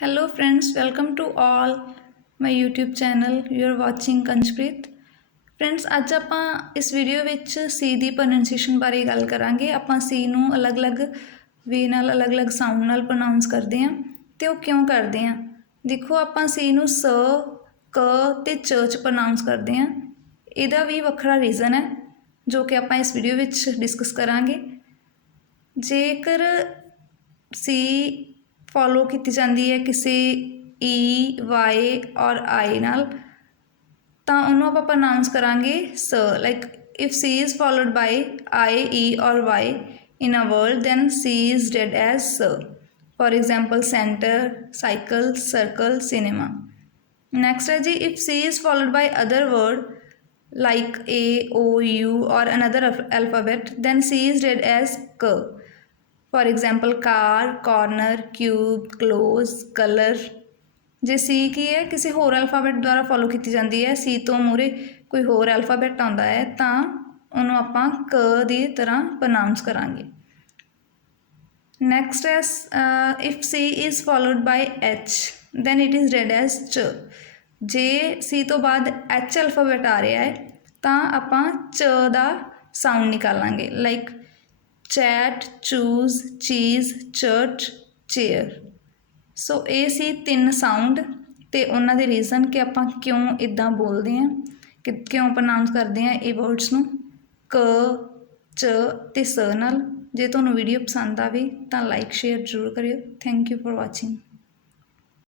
Hello friends, welcome to all my YouTube channel. You are watching Kanchpreet. Friends ਅੱਜ ਆਪਾਂ ਇਸ video ਵਿੱਚ ਸੀ ਦੀ pronunciation ਬਾਰੇ ਗੱਲ ਕਰਾਂਗੇ। ਆਪਾਂ ਸੀ ਨੂੰ ਅਲੱਗ-ਅਲੱਗ ਵੇ ਨਾਲ ਅਲੱਗ-ਅਲੱਗ ਸਾਊਂਡ ਨਾਲ ਪ੍ਰੋਨਾਉਂਸ ਕਰਦੇ ਹਾਂ ਤੇ ਉਹ ਕਿਉਂ ਕਰਦੇ ਹਾਂ। ਦੇਖੋ ਆਪਾਂ ਸੀ ਨੂੰ ਸ, ਕ ਤੇ ਚ ਚ ਪ੍ਰੋਨਾਉਂਸ ਕਰਦੇ ਹਾਂ। ਇਹਦਾ ਵੀ ਵੱਖਰਾ ਰੀਜ਼ਨ ਹੈ ਜੋ ਕਿ ਆਪਾਂ ਇਸ ਵੀਡੀਓ ਵਿੱਚ ਡਿਸਕਸ ਕਰਾਂਗੇ। ਜੇਕਰ ਸੀ ਫੋਲੋ ਕੀਤੀ ਜਾਂਦੀ ਹੈ ਕਿਸੇ ਈ, ਵਾਈ ਔਰ ਆਈ ਨਾਲ ਤਾਂ ਉਹਨੂੰ ਆਪਾਂ ਪ੍ਰੋਨਾਉਂਸ ਕਰਾਂਗੇ ਸ। Like if C is followed ਬਾਈ ਆਈ, ਈ ਔਰ Y in a word, then C is read as S. For example, center, cycle, circle, cinema. Next है जी, if C is followed by other word like A, O, U or another alphabet, then C is read as K. For example, car, corner, cube, close, color. ਜੇ ਸੀ ਕੀ ਹੈ ਕਿਸੇ ਹੋਰ alphabet ਦੁਆਰਾ follow ਕੀਤੀ ਜਾਂਦੀ ਹੈ, ਸੀ ਤੋਂ ਮੂਹਰੇ ਕੋਈ ਹੋਰ ਅਲਫਾਬੈਟ ਆਉਂਦਾ ਹੈ ਤਾਂ ਉਹਨੂੰ ਆਪਾਂ ਕ ਦੀ ਤਰ੍ਹਾਂ ਪ੍ਰੋਨਾਉਂਸ ਕਰਾਂਗੇ। ਨੈਕਸਟ ਹੈ if C is followed by H then it is read as ਚ। ਜੇ ਸੀ ਤੋਂ ਬਾਅਦ ਐਚ ਅਲਫਾਬੈਟ ਆ ਰਿਹਾ ਹੈ ਤਾਂ ਆਪਾਂ ਚ ਦਾ ਸਾਊਂਡ ਨਿਕਾਲਾਂਗੇ। ਲਾਈਕ ਚੈਟ, ਚੂਜ਼, ਚੀਜ਼, ਚਰਚ, ਚੇਅਰ। ਸੋ ਇਹ ਸੀ 3 ਸਾਊਂਡ ਅਤੇ ਉਹਨਾਂ ਦੇ ਰੀਜ਼ਨ ਕਿ ਆਪਾਂ ਕਿਉਂ ਇੱਦਾਂ ਬੋਲਦੇ ਹਾਂ, ਕਿ ਕਿਉਂ ਪ੍ਰੋਨਾਉਂਸ ਕਰਦੇ ਹਾਂ ਇਹ ਵਰਡਸ ਨੂੰ ਕ, ਚ ਅਤੇ ਸ ਨਾਲ। ਜੇ ਤੁਹਾਨੂੰ ਵੀਡੀਓ ਪਸੰਦ ਆਵੇ ਤਾਂ ਲਾਈਕ ਸ਼ੇਅਰ ਜ਼ਰੂਰ ਕਰਿਓ। Thank you for watching.